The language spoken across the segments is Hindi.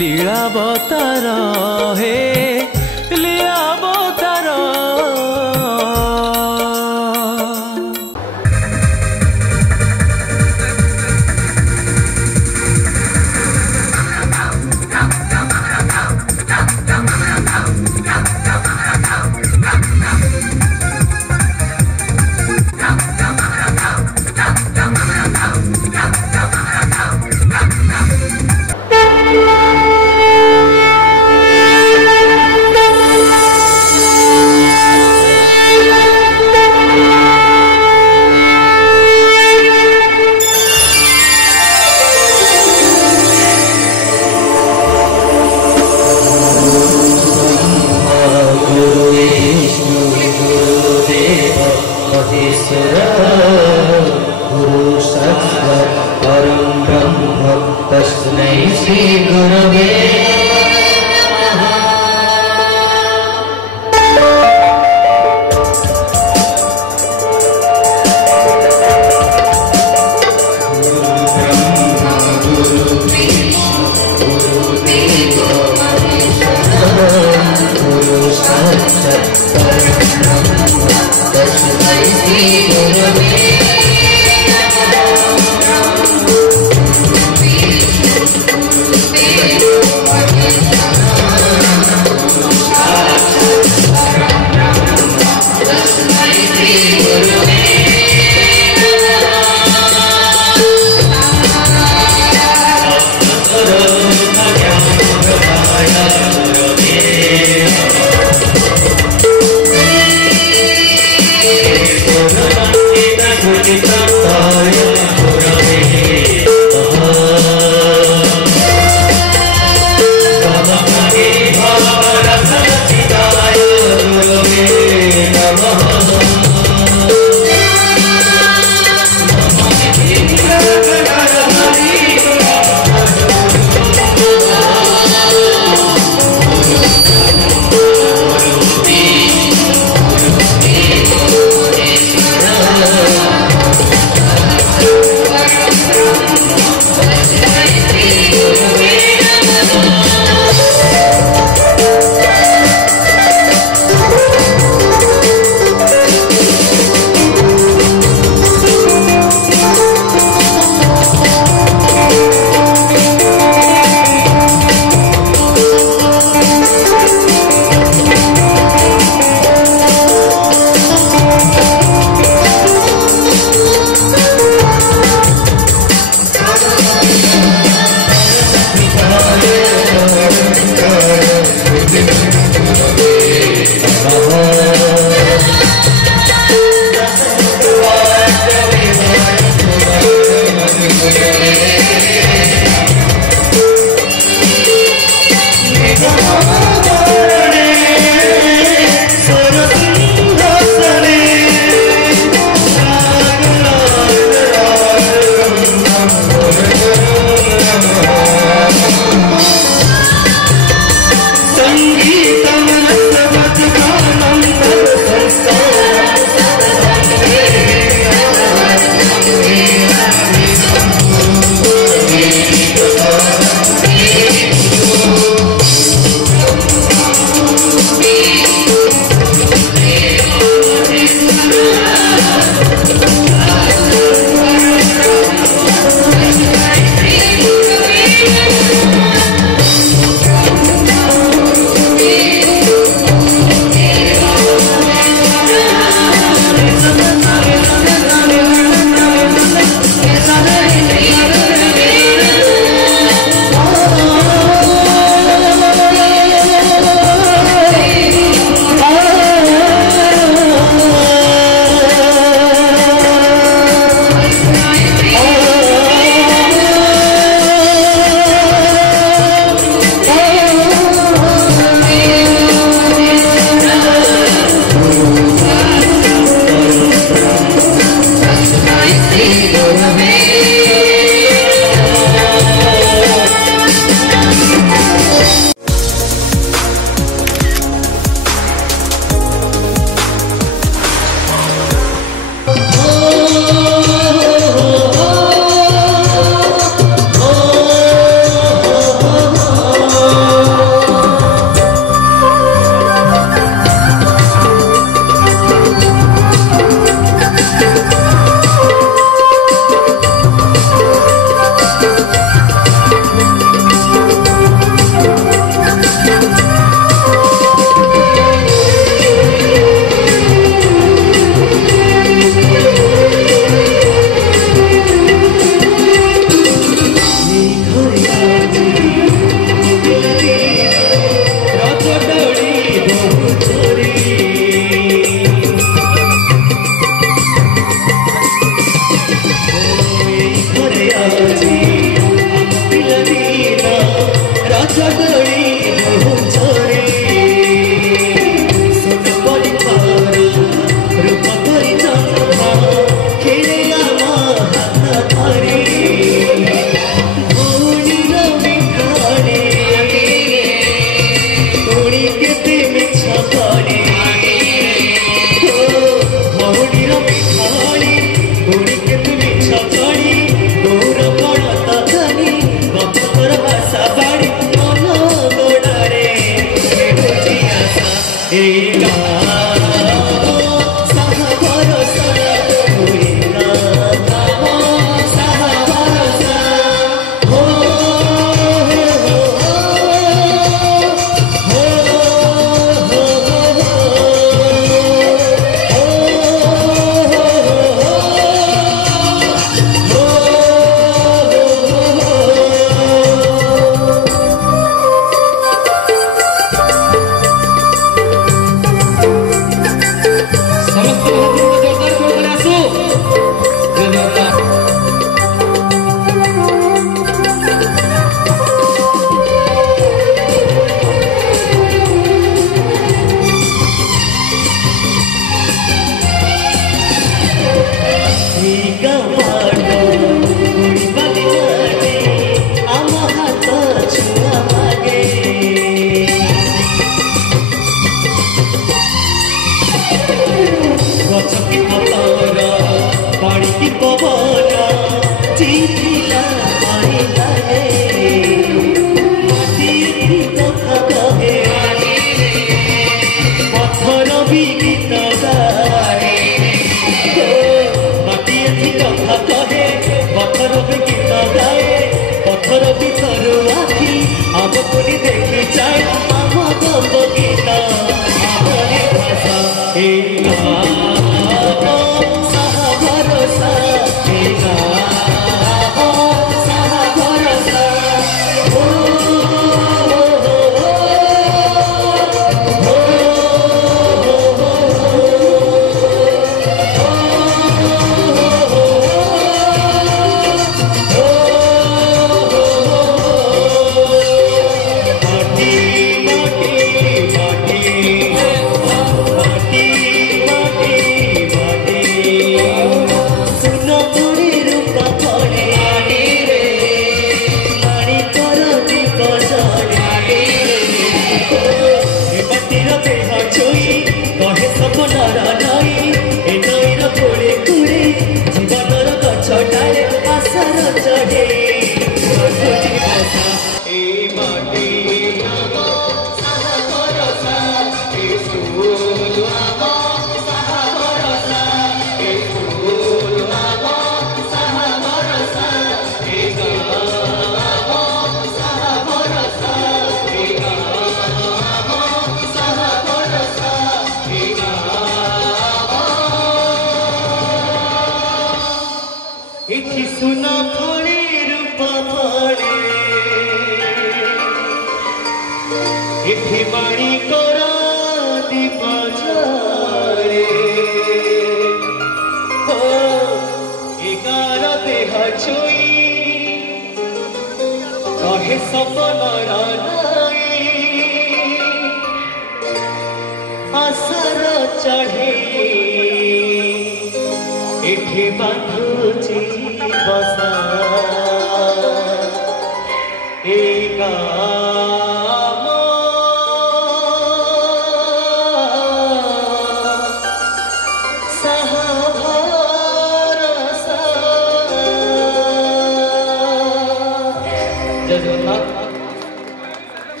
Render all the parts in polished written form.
लीलावतार हे लीलावतार। तस्मै श्री गुरवे गुरवे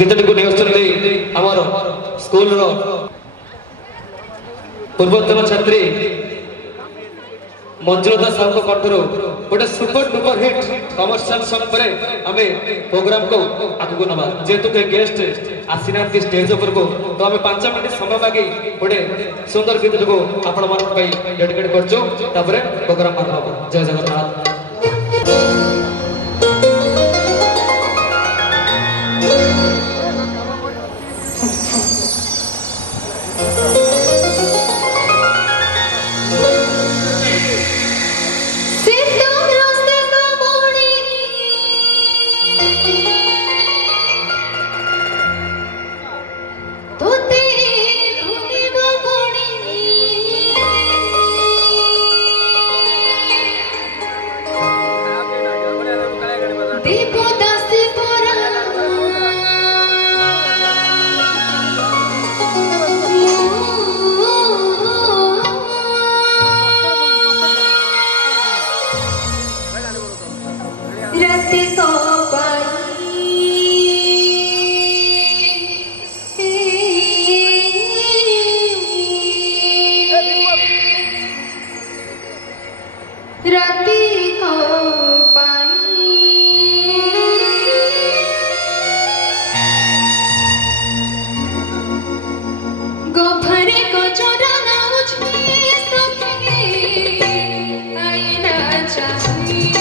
गीतटी को नेउस्तुली आमर स्कूल रो पूर्वतन छात्री मंजुलता साहू कंठर गोटे super duper hit commercial song पर आमे प्रोग्राम को आगु नबा जेतु के गेस्ट आसीना स्टेज ऊपर को तो आमे 5 मिनिट समय मागी गोटे सुंदर गीत को आपण मन पई डेडिकेट करजो तापरे प्रोग्राम आरंभ हो। जय जगन्नाथ। দেবদাসী পরা রাতে তো পাই রাতে তো পাই गोफरे को चोराना मुझे सके आईना चाहिए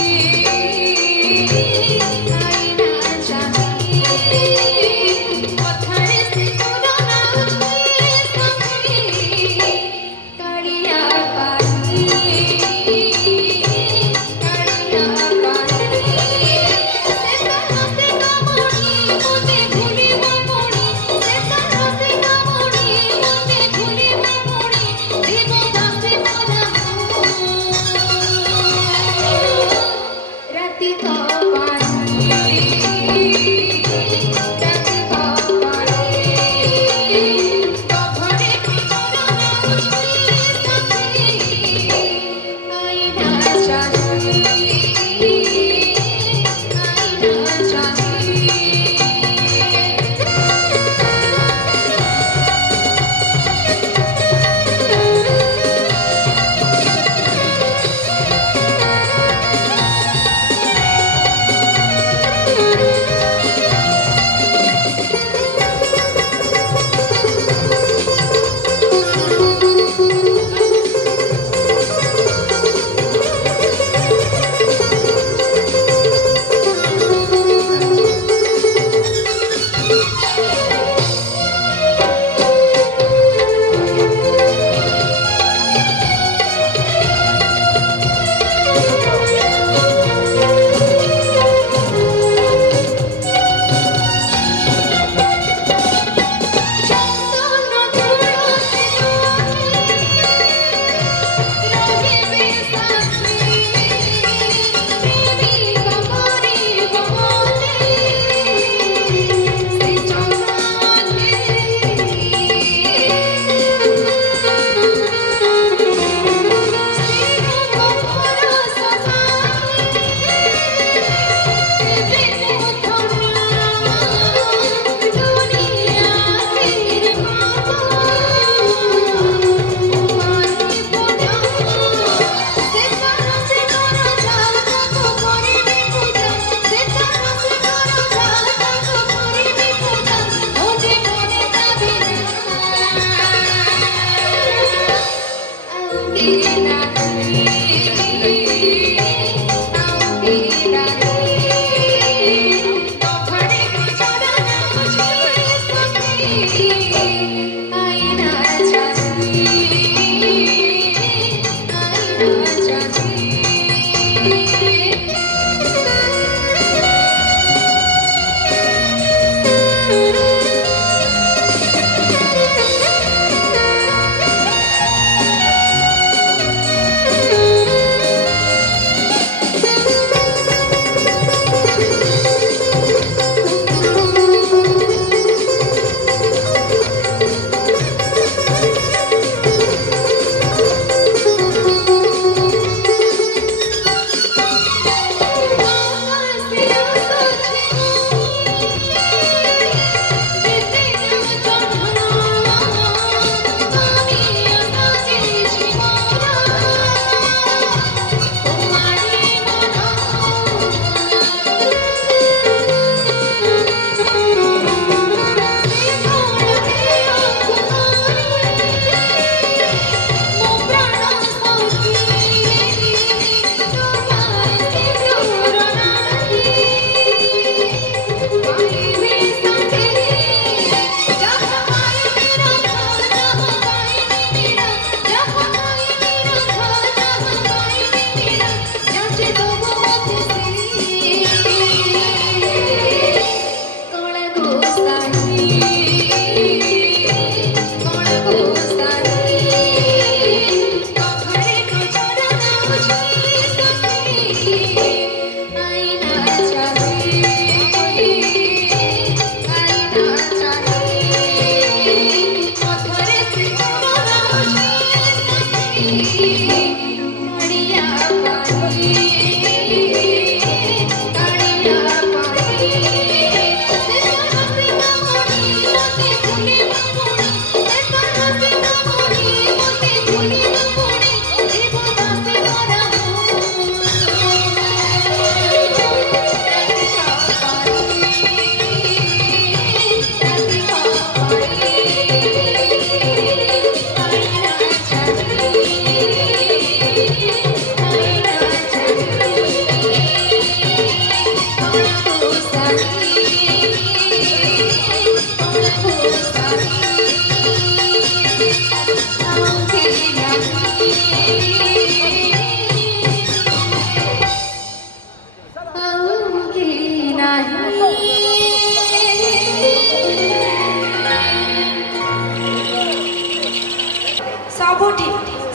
सबुठी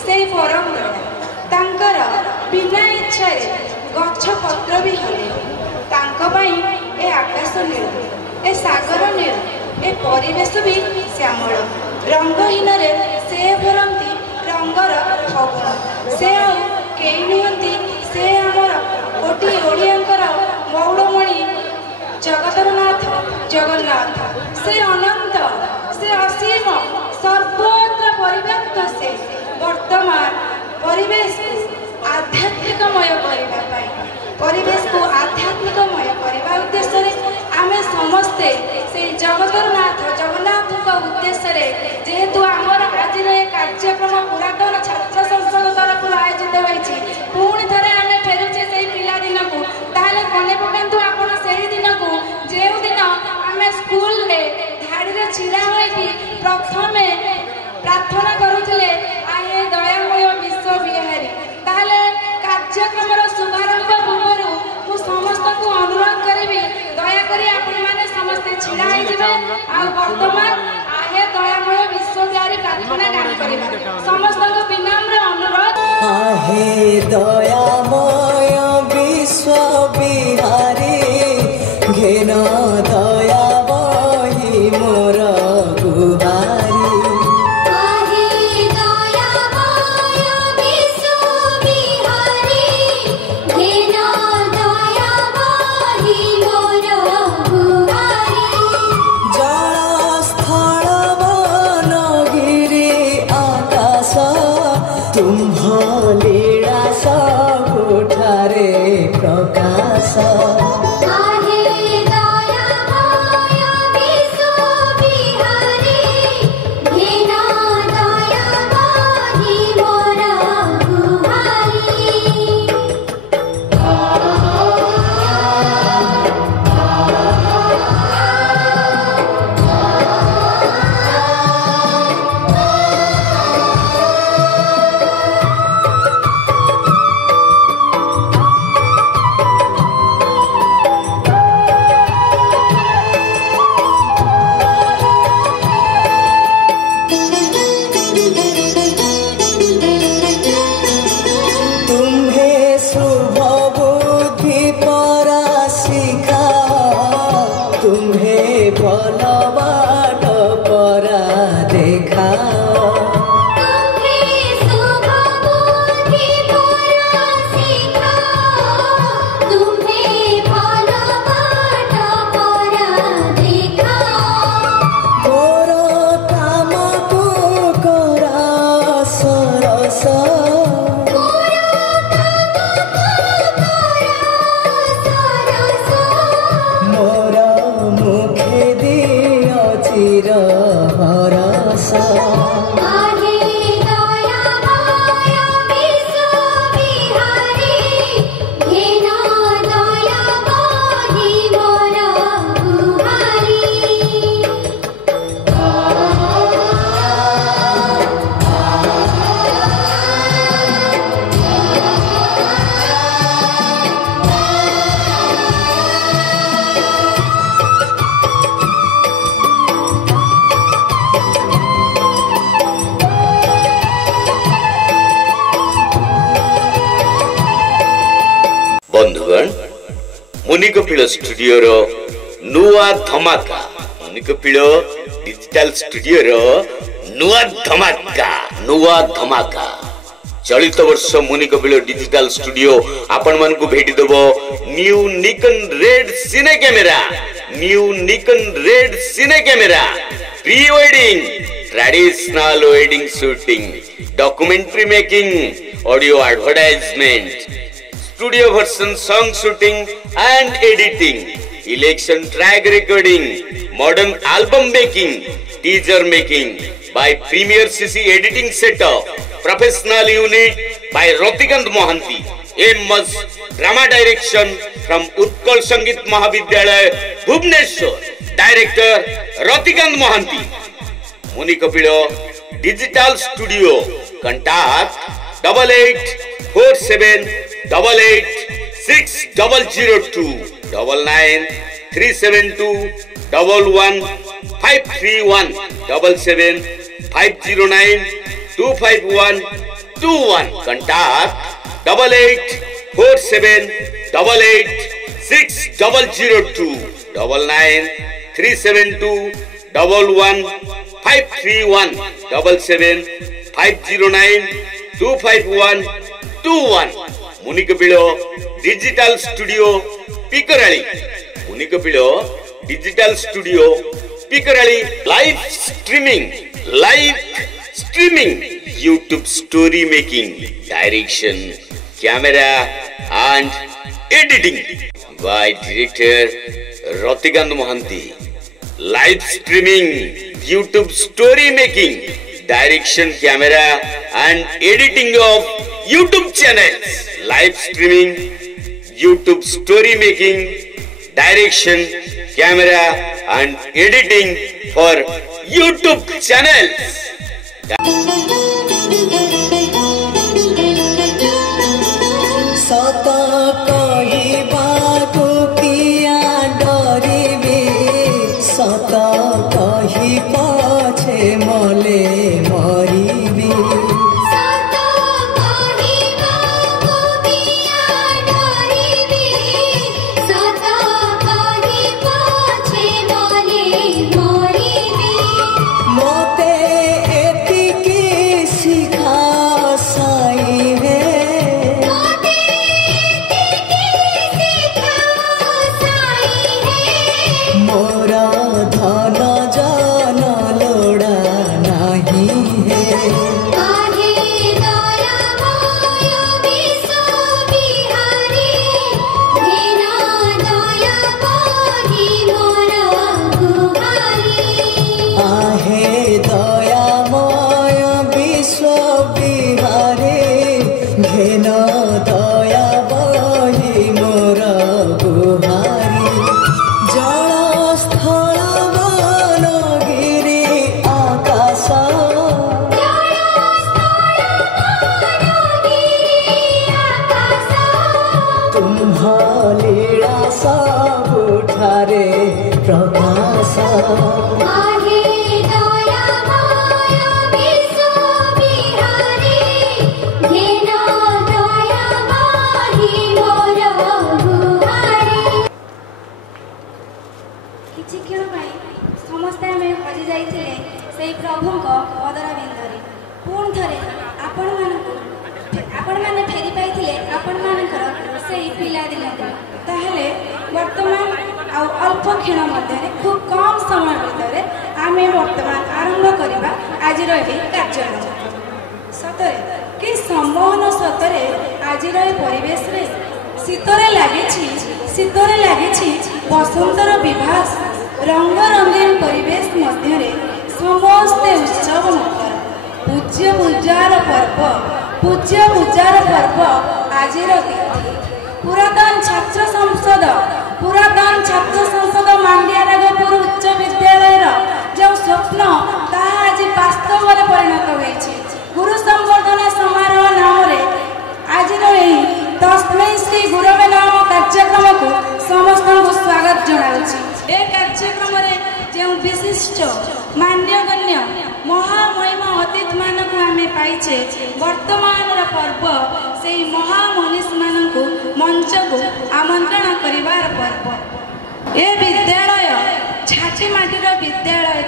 से परम तांकर बिना इच्छा गछ पत्र भी हले ए आकाश नील ए सागर नील ए परिवेश भी श्यामल रंगहीन से भरती रंगर फगुण से कई नुहति से आमर कोटी ओडियांकर मौड़मणि जगतरनाथ जगन्नाथ से अनंत से असीम सर्वत्र परिव्याप्त से वर्तमान परिवेश आध्यात्मिकमय करने परिवेश को आध्यात्मिकमय करने उद्देश्य आम समस्ते से जगतरनाथ जगन्नाथ उद्देश्य जेहेतु आमर आज कार्यक्रम पुरातन छात्र संसद तरफ आयोजित होती पुणी थे आम फेरुचे से पिला दिन को ताले मन पकातु आपण से दिन को जो दिन आम स्कूल धाड़ी छिड़ा हो प्रथम प्रार्थना करुले आए दयामय विश्व बिहारी ताले कार्यक्रम शुभारंभ पूर्व मु समस्त को अनुरोध करी दयाकोरी आपण मैंने समस्ते छिड़ा आ वर्तमान आए दयामय विश्व बिहारी प्रार्थना गान करवा समस्त को विनम्र अनुरोध आहे दयामय विश्व बिहारी घेन दया बही मोर गुहारी मुनिकपिल स्टूडियो रो नुआ धमाका मुनिकपिल डिजिटल स्टूडियो रो नुआ धमाका चलित वर्ष मुनिकपिल डिजिटल स्टूडियो आपण मन को भेटी देबो new Nikon red cine camera pre wedding traditional wedding shooting documentary making audio advertisement studio version song shooting and editing, election track recording, modern album making, teaser making by Premier CC editing setup, professional unit by Rotikant Mohanty, MS Drama Direction from Utkal Sangeet Mahavidyalaya, Bhubaneswar. Director Ratikant Mohanty. Muni Kapilo Digital Studio. Contact 8847886002 99372115531 77509251251. Contact 8847886002 99372115531 77509255121. Munikapilo Digital Studio Pikarali. Munikapilo Digital Studio Pikarali. Live streaming YouTube story making, direction, camera and editing by Director Ratikant Mohanty. Live streaming YouTube story making, direction, camera and editing of YouTube channels. Live streaming YouTube story making, direction, camera and editing for YouTube channels. सत कहबाकु किया डरिबी सत कहि पछे मले मरिबी खूब कम समय भितर आम बर्तमान आरंभ करवा आज कार्यक्रम सतरे कि सम्मोहन सतरे आज परिवेश शीतरे लगी बसंतर विभास रंग रंगीन परिवेश मध्य समस्ते उत्सव मुखर पूज्य पूजार पर्व आज पुरातन छात्र संसद मांडिया राघपुर उच्च विद्यालय जो स्वप्न ताहा आज वास्तव में परिणत होइछि। गुरु संवर्धना समारोह नाम आज तस्मै श्री गुरवे नाम कार्यक्रम को समस्त स्वागत जनाउछि। ए कार्यक्रम जो विशिष्ट मान्यगण्य महामहिमा अतीत मानक आम पाइचे वर्तमान पर्व से महामनीष मानक मंच को आमंत्रण करिवार पर्व। ए विद्यालय छाटी माटीर विद्यालय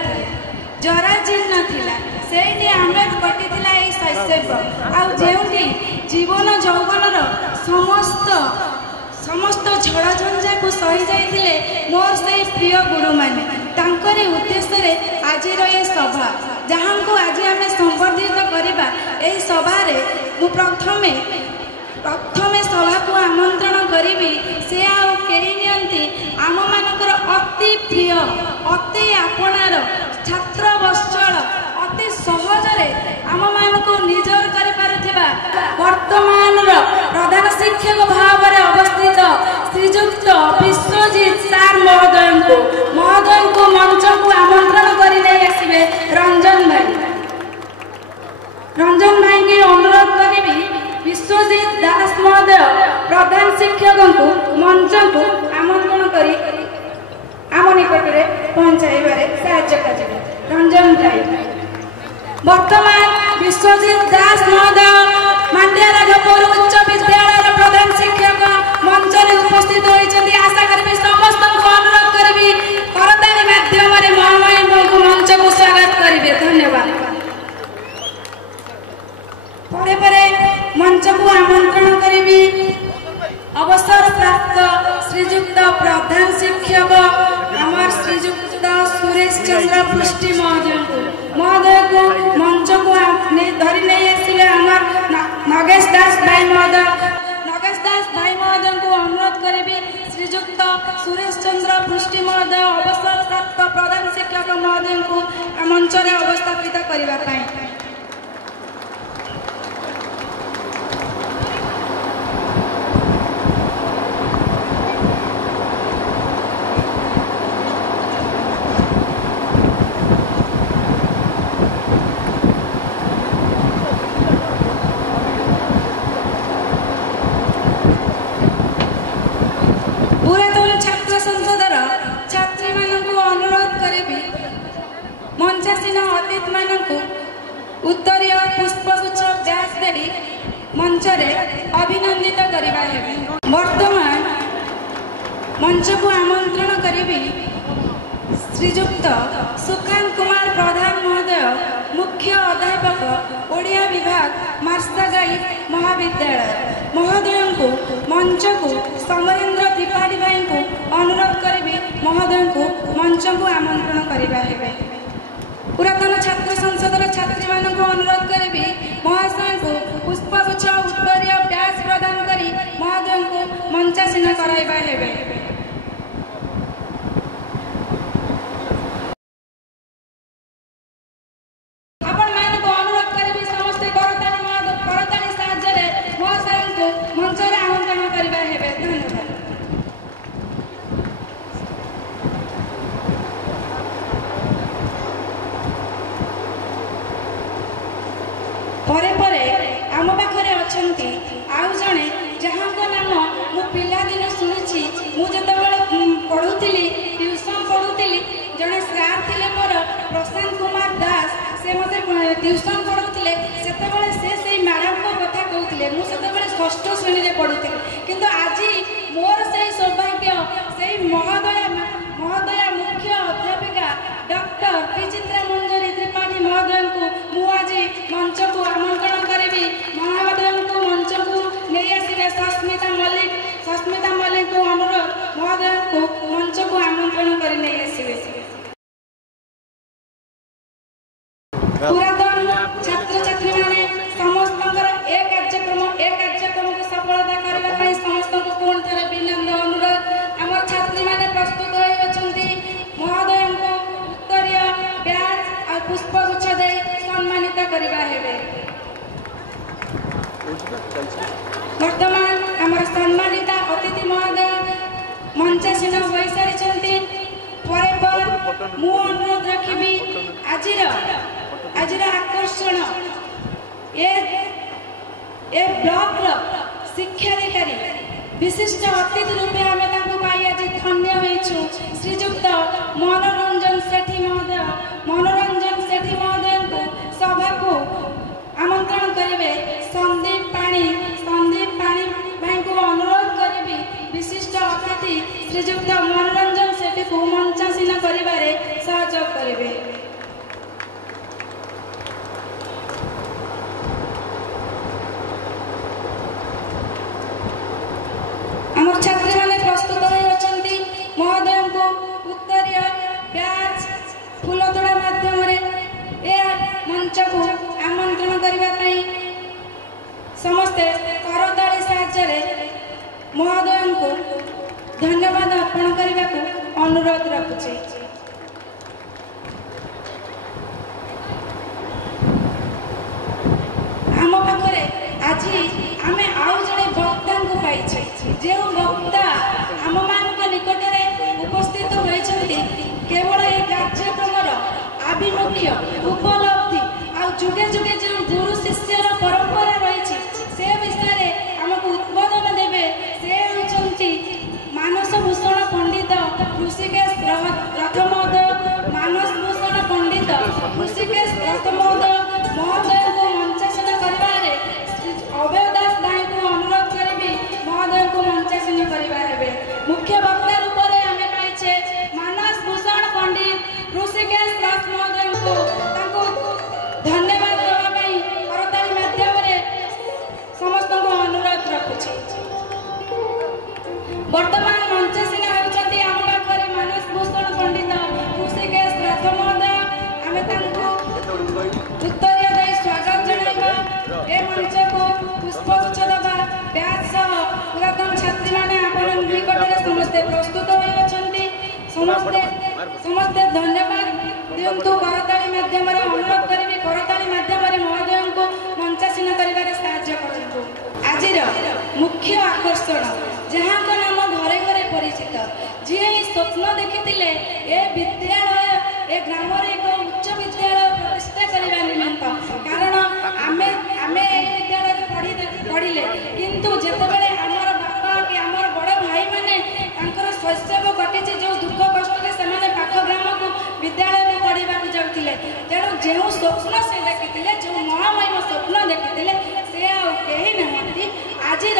जराजीर्ण थिला सेठी आमेर कटिथिला ए शैशव आ जेउठी जीवन यौवनर समस्त झड़ झंझा को सही जाइथिले मोर से प्रिय गुरु माने तांकरे उद्देश्य रे आज ये सभा जहां को आज आम संबर्धित करवा यही सभा मु प्रथमे सभा को आमंत्रण करी से आनी आम मानकर अति प्रिय अति आपणार छात्र वत्सल अति सहजरे आम मान को निजर कर ବର୍ତ୍ତମାନର ପ୍ରଧାନ ଶିକ୍ଷକ ଭାବରେ ଅବସ୍ଥିତ ଶ୍ରୀଯୁକ୍ତ ବିଶ୍ୱଜିତ ସାର୍ ମହୋଦୟଙ୍କୁ ମଞ୍ଚକୁ ଆମନ୍ତ୍ରଣ କରି ନେଇ ଆସିବେ ରଞ୍ଜନ ଭାଇଙ୍କୁ ଅନୁରୋଧ କରିବି ବିଶ୍ୱଜିତ ଦାସ ମହୋଦୟ ପ୍ରଧାନ ଶିକ୍ଷକଙ୍କୁ ମଞ୍ଚକୁ ଆମନ୍ତ୍ରଣ କରି ଆମ ନିକଟରେ ପହଞ୍ଚାଇବାରେ ସାହାଯ୍ୟ କରିବେ। ରଞ୍ଜନ ଭାଇ ବର୍ତ୍ତମାନ ବିଶ୍ୱଜିତ ଦାସ ମହୋଦୟ ମାଣ୍ଡିଆ ରାଘପୁର ଉଚ୍ଚ ବିଦ୍ୟାଳୟର ପ୍ରଧାନ ଶିକ୍ଷକ ମଞ୍ଚରେ ଉପସ୍ଥିତ ହୋଇଛନ୍ତି। ଆଶା କରିବି ସମସ୍ତଙ୍କୁ ଅନୁରୋଧ କରିବି କରତାଳି ମାଧ୍ୟମରେ ମହାମହିମଙ୍କୁ ମଞ୍ଚକୁ ସ୍ୱାଗତ କରିବେ। ଧନ୍ୟବାଦ। ପରେ ମଞ୍ଚକୁ ଆମନ୍ତ୍ରଣ କରିବି ଅବସରପ୍ରାପ୍ତ ଶ୍ରୀଯୁକ୍ତ ପ୍ରଧାନ ଶିକ୍ଷକ ଆମର ଶ୍ରୀଯୁକ୍ତ ସୁରେଶ ଚନ୍ଦ୍ର ପୃଷ୍ଟି ମହୋଦୟଙ୍କୁ ମଞ୍ଚକୁ ଧରି ନେଇ ଆସିଲେ ଆମର ନଗେଶ ଦାସ ଭାଇ ମହୋଦୟଙ୍କୁ ଅନୁରୋଧ କରିବି ଶ୍ରୀଯୁକ୍ତ ସୁରେଶ ଚନ୍ଦ୍ର ପୃଷ୍ଟି ମହୋଦୟ ଅବସରପ୍ରାପ୍ତ ପ୍ରଧାନ ଶିକ୍ଷକ ମହୋଦୟଙ୍କୁ ମଞ୍ଚରେ ଅବସ୍ଥାପିତ କରିବା ପାଇଁ। ମଞ୍ଚାସୀନ ଅତିଥିମାନଙ୍କୁ ଉତ୍ତରୀୟ ପୁଷ୍ପଗୁଚ୍ଛ ବ୍ୟାଚ୍ ଦେଇ ମଞ୍ଚରେ ଅଭିନନ୍ଦିତ କରିବା ହେବେ। ବର୍ତ୍ତମାନ ମଞ୍ଚକୁ ଆମନ୍ତ୍ରଣ କରିବି ଶ୍ରୀଯୁକ୍ତ ସୁକାନ୍ତ କୁମାର ପ୍ରଧାନ ମହୋଦୟ ମୁଖ୍ୟ ଅଧ୍ୟାପକ ଓଡ଼ିଆ ବିଭାଗ ମାର୍ଶାଘାଇ ମହାବିଦ୍ୟାଳୟ ମହୋଦୟଙ୍କୁ ମଞ୍ଚକୁ ସମରେନ୍ଦ୍ର ତ୍ରିପାଠୀ ଭାଇଙ୍କୁ ଅନୁରୋଧ କରିବି ମହୋଦୟଙ୍କୁ ମଞ୍ଚକୁ ଆମନ୍ତ୍ରଣ କରିବା ହେବେ। ପୁରାତନ ଛାତ୍ର ସଂସଦର ଛାତ୍ରୀମାନଙ୍କୁ ଅନୁରୋଧ କରିବି ମହାଶୟଙ୍କୁ ପୁଷ୍ପଗୁଚ୍ଛ ଉତ୍ତରୀୟ ବ୍ୟାଚ୍ ପ୍ରଦାନ କରି ମହୋଦୟଙ୍କୁ ମଞ୍ଚାସୀନ କରାଇବା ହେବେ। ଆପଣମାନଙ୍କୁ ଅନୁରୋଧ କରିବି ସମସ୍ତେ କରତାଳି ସାହାଯ୍ୟରେ ମହାଶୟଙ୍କୁ ମଞ୍ଚରେ ଆମନ୍ତ୍ରଣ କରିବା ହେବେ। ଧନ୍ୟବାଦ। ପରେ ଆମ ପାଖରେ ଅଛନ୍ତି ଆଉ ଜଣେ ଯାହାଙ୍କ ନାମ ମୁଁ ପିଲାଦିନ ଶୁଣିଛି। ମୁଁ ଯେତେବେଳେ ପଢ଼ୁଥିଲି ଟ୍ୟୁସନ୍ ପଢ଼ୁଥିଲି ଜଣେ ସାର୍ ଥିଲେ ମୋର ପ୍ରଶାନ୍ତ କୁମାର ଦାସ। ସେ ମୋତେ ଟ୍ୟୁସନ୍ ପଢ଼ୁଥିଲେ ସେତେବେଳେ ସେ ସେଇ ମ୍ୟାଡ଼ାମଙ୍କ କଥା କହୁଥିଲେ। ମୁଁ ସେତେବେଳେ ଷଷ୍ଠ ଶ୍ରେଣୀରେ ପଢ଼ୁଥିଲି କିନ୍ତୁ ଆଜି ମୋର ସେଇ ସୌଭାଗ୍ୟ ସେଇ ମହୋଦୟା ମୁଖ୍ୟ ଅଧ୍ୟାପିକା ଡକ୍ଟର ବିଚିତ୍ରା ମଞ୍ଜରୀ ତ୍ରିପାଠୀ ମହୋଦୟଙ୍କୁ ମୁଁ ଆଜି ମଞ୍ଚକୁ ଆମନ୍ତ୍ରଣ କରିବି। ମହୋଦୟଙ୍କୁ ମଞ୍ଚକୁ ନେଇ ଆସିବେ ସସ୍ମିତା ମଲ୍ଲିକଙ୍କୁ ଅନୁରୋଧ ମହୋଦୟଙ୍କୁ ମଞ୍ଚକୁ ଆମନ୍ତ୍ରଣ କରି ନେଇ ଆସିବେ। ପୁରାତନ ଛାତ୍ରଛାତ୍ରୀମାନେ ସମସ୍ତଙ୍କର ଏ କାର୍ଯ୍ୟକ୍ରମକୁ ସଫଳତା କରିବା ପାଇଁ ସମସ୍ତଙ୍କୁ ପୁଣି ଥରେ ବିନମ୍ର ଅନୁରୋଧ। ଆମର ଛାତ୍ରୀମାନେ ପ୍ରସ୍ତୁତ ହୋଇ ଅଛନ୍ତି। ମହୋଦୟଙ୍କୁ ଉତ୍ତରୀୟ ବ୍ୟାଚ୍ ଆଉ ପୁଷ୍ପଗୁଚ୍ଛ ଦେଇ ସମ୍ମାନିତ କରିବା ହେବେ। ବର୍ତ୍ତମାନ ଆମର ସମ୍ମାନିତ ଅତିଥି ମହୋଦୟ ମଞ୍ଚାସୀନ ହୋଇସାରିଛନ୍ତି। ପରେ ମୁଁ ଅନୁରୋଧ ରଖିବି ଆଜିର ଆକର୍ଷଣ ଏ ବ୍ଲକର ଶିକ୍ଷାଧିକାରୀ ବିଶିଷ୍ଟ ଅତିଥି ରୂପେ ଆମେ ତାଙ୍କୁ ପାଇ ଆଜି ଧନ୍ୟ ହୋଇଛୁ। ଶ୍ରୀଯୁକ୍ତ ମନୋରଞ୍ଜନ ସେଠୀ ମହୋଦୟଙ୍କୁ ସଭାକୁ ଆମନ୍ତ୍ରଣ କରିବେ। ସନ୍ଦୀପ ପାଣି ଭାଇଙ୍କୁ ଅନୁରୋଧ କରିବି ବିଶିଷ୍ଟ ଅତିଥି ଶ୍ରୀଯୁକ୍ତ ମନୋରଞ୍ଜନ ସେଠୀକୁ ମଞ୍ଚାସୀନ କରିବାରେ ସହଯୋଗ କରିବେ। ଆମର ଛାତ୍ରୀମାନେ ପ୍ରସ୍ତୁତ ହୋଇ ଅଛନ୍ତି। ମହୋଦୟଙ୍କୁ ଉତ୍ତରୀୟ ବ୍ୟାଚ୍ ଫୁଲତୋଡ଼ା ମାଧ୍ୟମରେ ଏ ମଞ୍ଚକୁ ଆମନ୍ତ୍ରଣ କରିବା ପାଇଁ ସମସ୍ତେ କରତାଳି ସାହାଯ୍ୟରେ ମହୋଦୟଙ୍କୁ ଧନ୍ୟବାଦ ଅର୍ପଣ କରିବାକୁ ଅନୁରୋଧ ରଖୁଛି। ଆମ ପାଖରେ आभिमुख्य उपलब्धि आ जुगे जुगे जो गुरु शिष्यर परंपरा रही से विषय आमको उद्बोधन देवे से होती मानस भूषण पंडित ऋषिकेश रथ महोदय मानस भूषण पंडित ऋषिकेश रथ महोदय महोदय को मंचासन करबारे अभय दास दाई को अनुरोध करी महोदय को मंचासन करबारे मुख्य वक्ता रूप में आम पाइछे मानस भूषण पंडित ऋषिकेश रथ महोदय को धन्यवाद देवाई करताली माध्यम समस्त को अनुरोध रखुछि। वर्तमान मंचासीना होती आम पाखे मानस भूषण पंडित ऋषिकेश रथ महोदय आम उत्तरीय दे स्वागत जनाइबा ए मंच को पुष्पगुच्छ देवा ब्याज सह पुरातन छात्री माने आपण निकटरे समस्ते प्रस्तुत होई अछंती समस्ते धन्यवाद दियंतु करताली माध्यम अनुरोध करी करताली माध्यम महोदय को मंचासीन करिबारे सहाय्य करंतु। आजिर मुख्य आकर्षण जहाँ का नाम घरे घरे परिचित जी स्वप्न देखी ए विद्यालय ए ग्राम एक उच्च विद्यालय प्रतिष्ठा करने निमित्त कारण आमे आमे विद्यालय पढ़िले किंतु जेतेबेले आमर बापा कि आमर बड़ भाई माने तांकर शैशव कटिछि जो दुख कष्ट के सेमाने पाख ग्राम को विद्यालय में पढ़िबा को जाउतिले तेणु जेउ स्वप्न से देखिथिले जो महामहिम स्वप्न देखिथिले से आ केही नहंती आजिर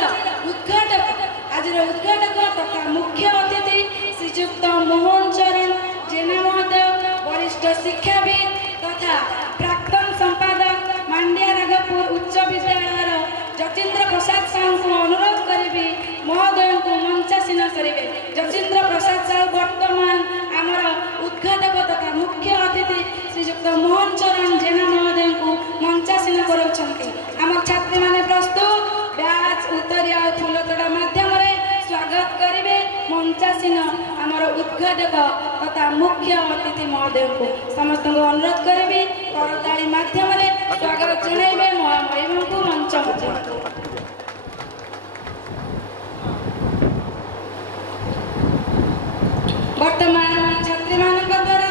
उद्घाटक तथा मुख्य अतिथि श्रीयुक्त मोहन चरण जेना महोदय वरिष्ठ शिक्षाविद तथा प्राक्तन संपादक मांडिया राघपुर उच्च विद्यालय जतीन्द्र प्रसाद साहू को अनुरोध करी महोदय को मंचासीन करेंगे। जतीन्द्र प्रसाद साहू वर्तमान आमर उद्घाटक तथा मुख्य अतिथि श्रीयुक्त मोहन चरण जेना महोदय को मंचासीन कराउछंती। आम छात्री माने प्रस्तुत ब्याज उत्तरीय फूलतोड़ा माध्यम स्वागत करेंगे मंचासीन आमर उद्घाटक तथा मुख्य अतिथि महोदय को समस्त को अनुरोध करी करताली माध्यम स्वागत जनाइबे महामहिम को मंच वर्तमान छात्री मान द्वारा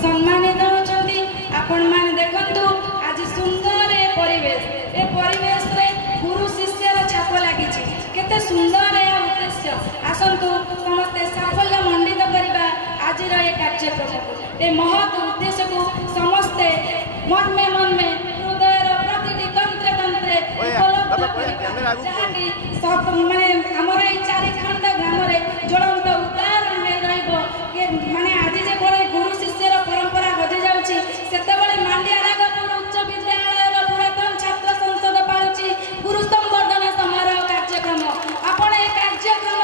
सम्मानित होती आपण मान देखंतु आज सुंदर ए परिवेश रे गुरु शिष्यर छाप लगी केते सुंदर उद्देश्य आसंतु समस्ते साफल्य मंडित करवा आज कार्यक्रम ए महत् उद्देश्य को समस्ते मन में हृदय प्रतिटी तंत्र तंत्रे उपलब्ध जहाँकि सब माने हमर ए चारिखंड ग्राम रे ज्वलंत उदाहरण माने आज जे बड़े गुरु शिष्यर परंपरा बजे जाउची सेतेबेले मांडिया राघपुर उच्च विद्यालय पुरातन छात्र संसद पाउची गुरु संवर्धन समारोह कार्यक्रम आपण ए कार्यक्रम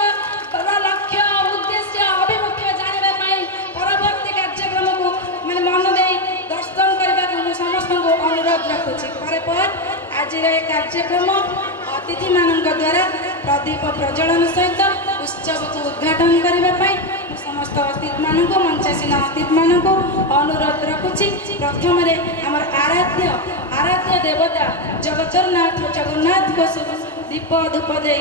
लक्ष्य उद्देश्य अभिमुख्य जानिबा पई परवर्ती कार्यक्रम को माने मन देई दर्शन करबा को समस्त को अनुरोध रखुची पर आज रे कार्यक्रम अतिथि मानक द्वारा प्रदीप प्रज्वलन सहित उत्सव को उद्घाटन करबा पई समस्त अतिथि मानक मंचासीन अतिथि मानक अनुरोध रखुची। प्रथम आमर आराध्य देवता जगन्नाथ को दीप धूप दे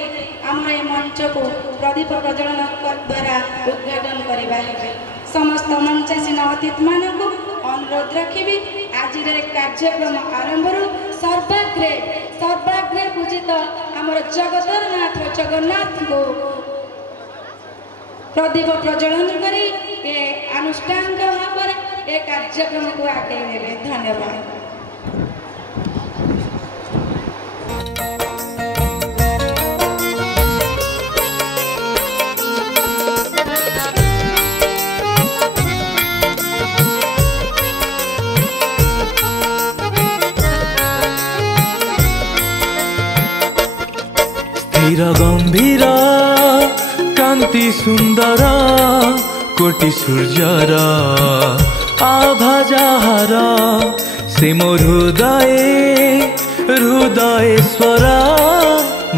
आमर ए मंच को प्रदीप प्रज्वलन द्वारा उद्घाटन करबा हेबे समस्त मंचासीन अतिथि मानक अनुरोध रखी आज कार्यक्रम आरंभ सर्वाग्रे पूजित आमर जगन्नाथ को प्रदीप प्रज्वलन करी अनुष्ठानिक भाव में कार्यक्रम को आगे नेबे। धन्यवाद। स्थिर गंभीर कांति सुंदर कोटि सूर्यर आभा जहार से मोर हृदयेश्वर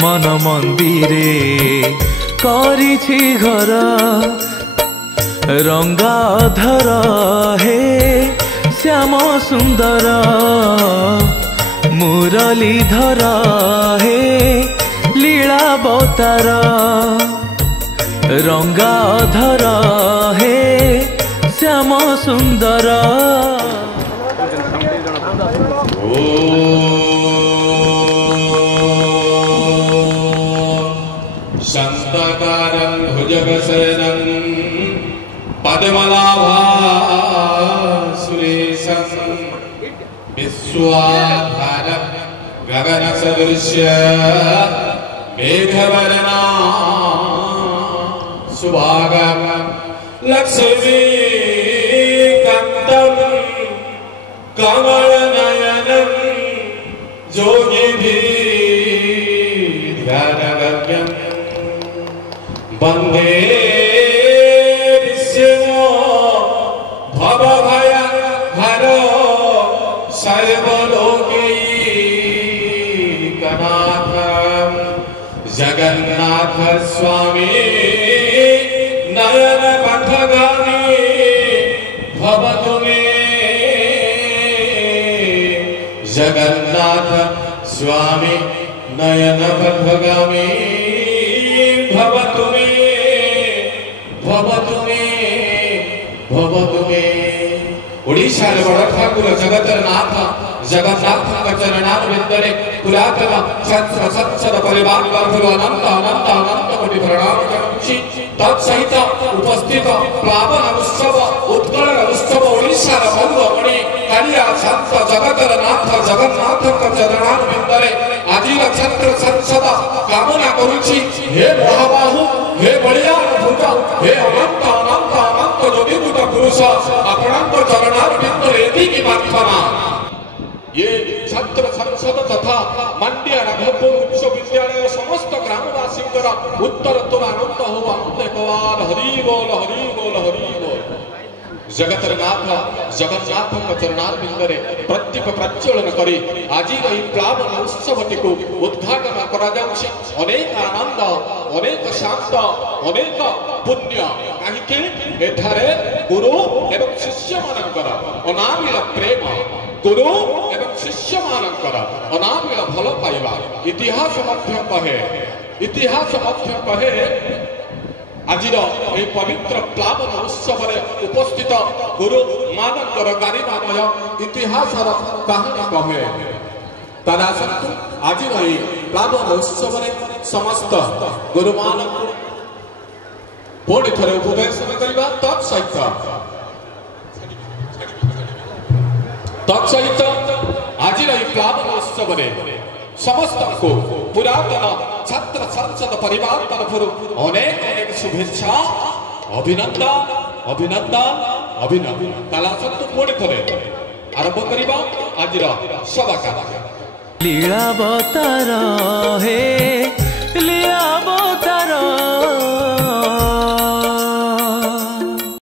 मन मंदिरे करिछि घर रंगाधर हे श्याम सुंदर मुरलीधर हे लीलावतार रंगाधर हे श्याम ସୁନ୍ଦର शांताकारं भुजगशयनं पद्मनाभासुरेशं विश्वाधारं गगनसदृश्य मेघवर्णा सुभागं लक्ष्मीकान्तं कमलनयनं योगिभिः ध्यानगम्यम् वंदे विष्णु भवभयहर सर्वलोकैकनाथ जगन्नाथ स्वामी नयन पथगामी भवतु मे जगन्नाथ स्वामी नयन पथगामी भवतु मे भवतु मे भवतु मे ओडिशा बड़ ठाकुर जगतर नाथ जगन्नाथ चरणार विंदरे पुरातन छत्र सत्सद परिवार वर्गो अनंत अनंत अनंत कोटि प्रणाम करुछि तत्सहित उपस्थित प्लावन उत्सव उत्कल उत्सव ओडिशा मंगमणि कालिया संत जगतर नाथ जगन्नाथ चरणार विंदरे आजिर छत्र संसद कामना करुछि हे महाबाहु हे बलिया भूत हे अनंत अनंत अनंत योगिभूत पुरुष आपणक चरणार विंदरे एतिकी प्रार्थना ये छात्र संसद तथा मंड्या राघवपुर उच्च विद्यालय समस्त ग्रामवासी उत्तर तो आनंद हो अंत कवार हरि बोल हरि बोल हरि बोल जगतरनाथ जगन्नाथ चरणार बिंदरे प्रदीप प्रज्वलन करी आज रही प्लावन उत्सवटी को उद्घाटन करा जाउछि अनेक आनंद अनेक शांत अनेक पुण्य काहिके एठारे गुरु एवं शिष्य मानकर अनामिल प्रेम गुरु एवं शिष्य मानकर अनामिल भल पाइबा इतिहास मध्य कहे आजिर ए पवित्र प्लावन उत्सव उपस्थित गुरु मानकर गारिमामय इतिहासर कहानी कहे तारा सन्तु आजिर ए प्लावन उत्सव समस्त गुरु मानक पुणी थरे उपवेशन करबा तत्सहित आजिर ए प्लावन उत्सव समस्त को पुरातन छात्र संसद परिवार तरफ अनेक अनेक शुभेच्छा अभिनंदन अभिनंदन अभिनंदन ताला सन्तु पुणी थरे आरंभ करबा आजिर सभा कार्य लीलावतार हे